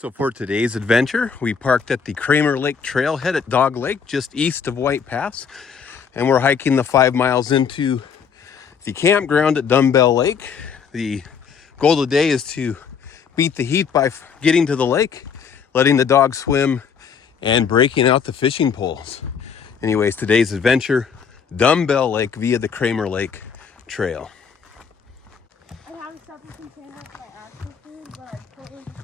So for today's adventure, we parked at the Cramer Lake Trailhead at Dog Lake, just east of White Pass. And we're hiking the 5 miles into the campground at Dumbbell Lake. The goal of the day is to beat the heat by getting to the lake, letting the dog swim, and breaking out the fishing poles. Anyways, today's adventure, Dumbbell Lake via the Cramer Lake Trail. I have a separate container for my actual food, but I totally just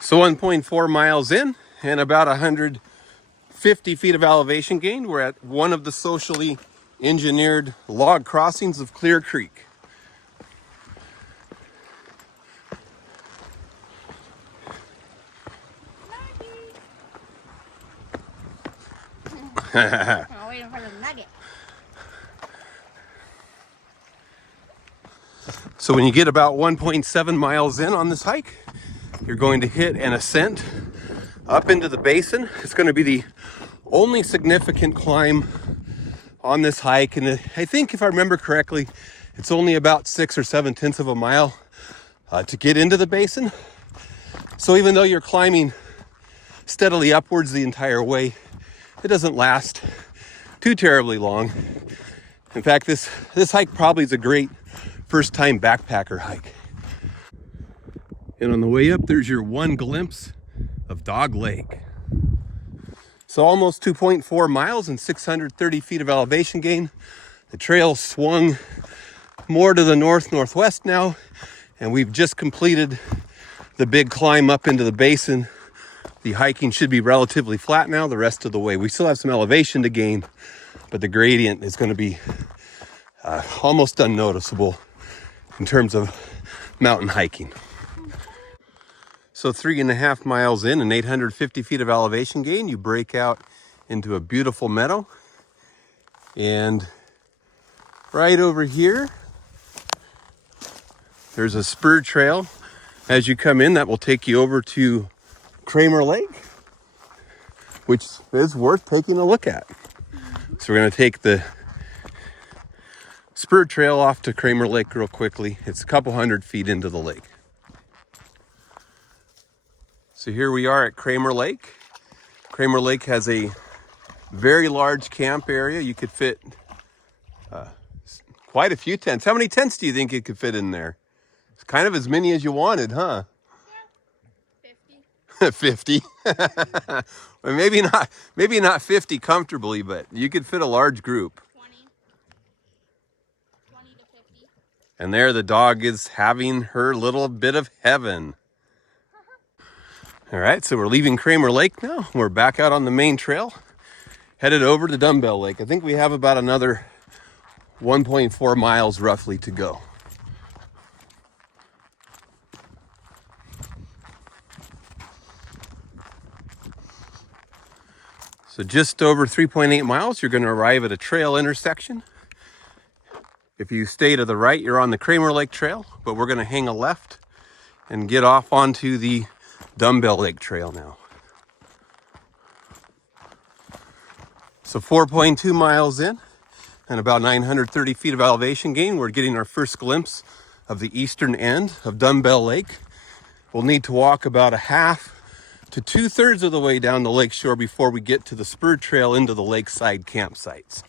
So 1.4 miles in and about 150 feet of elevation gain. We're at one of the socially engineered log crossings of Clear Creek. I'm waiting for the nugget. So when you get about 1.7 miles in on this hike, you're going to hit an ascent up into the basin. It's going to be the only significant climb on this hike. And I think if I remember correctly, it's only about 6 or 7 tenths of a mile to get into the basin. So even though you're climbing steadily upwards the entire way, it doesn't last too terribly long. In fact, this hike probably is a great first time backpacker hike. And on the way up, there's your one glimpse of Dog Lake. So almost 2.4 miles and 630 feet of elevation gain. The trail swung more to the northwest now, and we've just completed the big climb up into the basin. The hiking should be relatively flat now the rest of the way. We still have some elevation to gain, but the gradient is going to be almost unnoticeable in terms of mountain hiking. So 3.5 miles in and 850 feet of elevation gain, you break out into a beautiful meadow. And right over here, there's a spur trail as you come in that will take you over to Cramer Lake, which is worth taking a look at. So we're going to take the spur trail off to Cramer Lake real quickly. It's a couple hundred feet into the lake. So here we are at Cramer Lake. Cramer Lake has a very large camp area. You could fit quite a few tents. How many tents do you think you could fit in there? It's kind of as many as you wanted, huh? 50. Well, maybe not 50 comfortably, but you could fit a large group. 20 to 50. And there the dog is having her little bit of heaven. All right, so we're leaving Cramer Lake now. We're back out on the main trail, headed over to Dumbbell Lake. I think we have about another 1.4 miles roughly to go. So just over 3.8 miles, you're going to arrive at a trail intersection. If you stay to the right, you're on the Cramer Lake Trail, but we're going to hang a left and get off onto the Dumbbell Lake Trail now. So 4.2 miles in and about 930 feet of elevation gain, we're getting our first glimpse of the eastern end of Dumbbell Lake. We'll need to walk about a half to 2/3 of the way down the lake shore before we get to the spur trail into the lakeside campsites.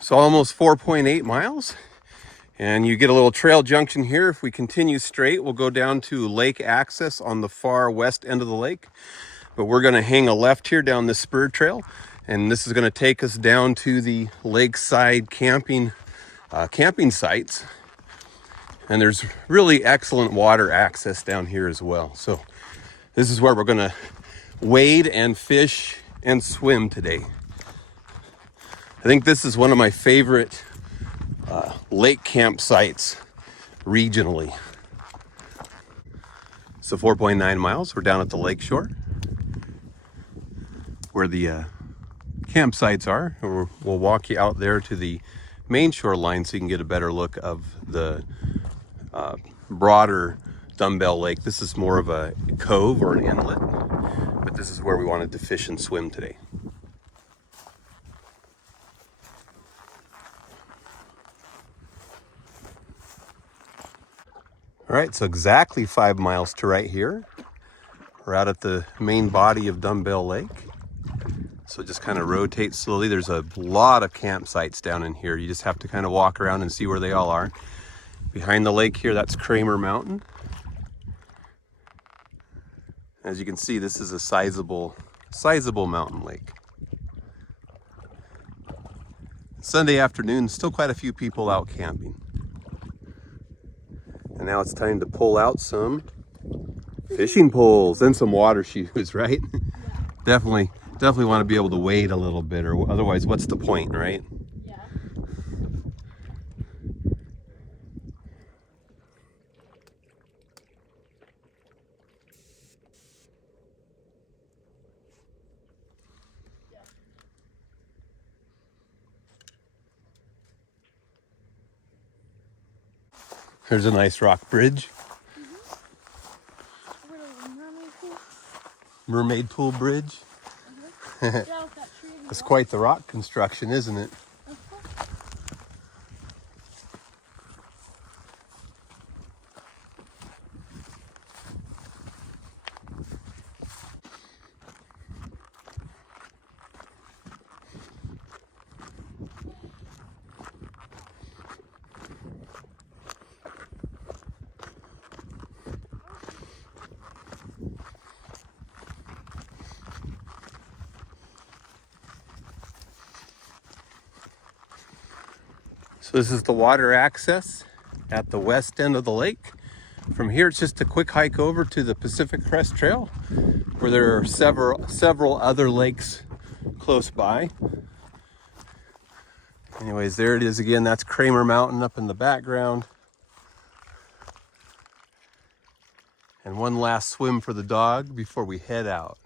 So almost 4.8 miles. And you get a little trail junction here. If we continue straight, we'll go down to lake access on the far west end of the lake. But we're going to hang a left here down the spur trail. And this is going to take us down to the lakeside camping sites. And there's really excellent water access down here as well. So this is where we're going to wade and fish and swim today. I think this is one of my favorite lake campsites regionally. So 4.9 miles, we're down at the lake shore where the campsites are. We'll walk you out there to the main shoreline so you can get a better look of the broader Dumbbell Lake. This is more of a cove or an inlet, but this is where we wanted to fish and swim today. All right, so exactly 5 miles to right here. We're out at the main body of Dumbbell Lake. So just kind of rotate slowly. There's a lot of campsites down in here. You just have to kind of walk around and see where they all are. Behind the lake here, that's Cramer Mountain. As you can see, this is a sizable mountain lake. Sunday afternoon, still quite a few people out camping. And now it's time to pull out some fishing poles and some water shoes, right? Yeah. Definitely want to be able to wade a little bit, or otherwise what's the point, right? Yeah. There's a nice rock bridge. Mermaid pool bridge. That's quite the rock construction, isn't it? So this is the water access at the west end of the lake. From here, it's just a quick hike over to the Pacific Crest Trail, where there are several other lakes close by. Anyways, there it is again. That's Cramer Mountain up in the background. And one last swim for the dog before we head out.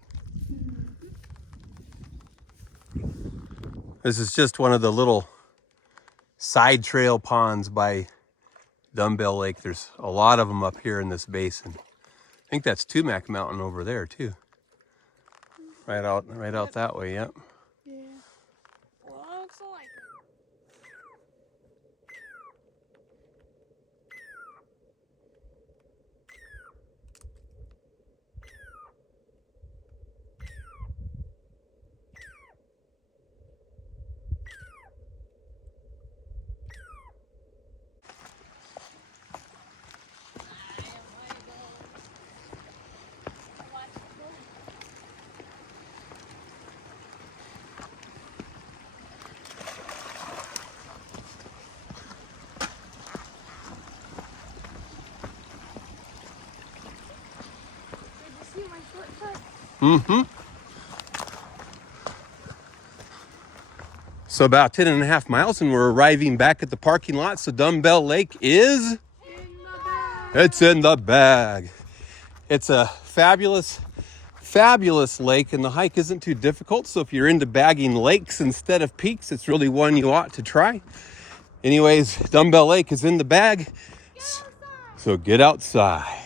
This is just one of the little side trail ponds by Dumbbell Lake. There's a lot of them up here in this basin. I think that's Tumac Mountain over there too. Right out that way, yep. Yeah. Looks like Mm-hmm. So about 10.5 miles and we're arriving back at the parking lot. So Dumbbell Lake is? It's in the bag. It's a fabulous lake, and the hike isn't too difficult. So if you're into bagging lakes instead of peaks, it's really one you ought to try. Anyways, Dumbbell Lake is in the bag. So get outside.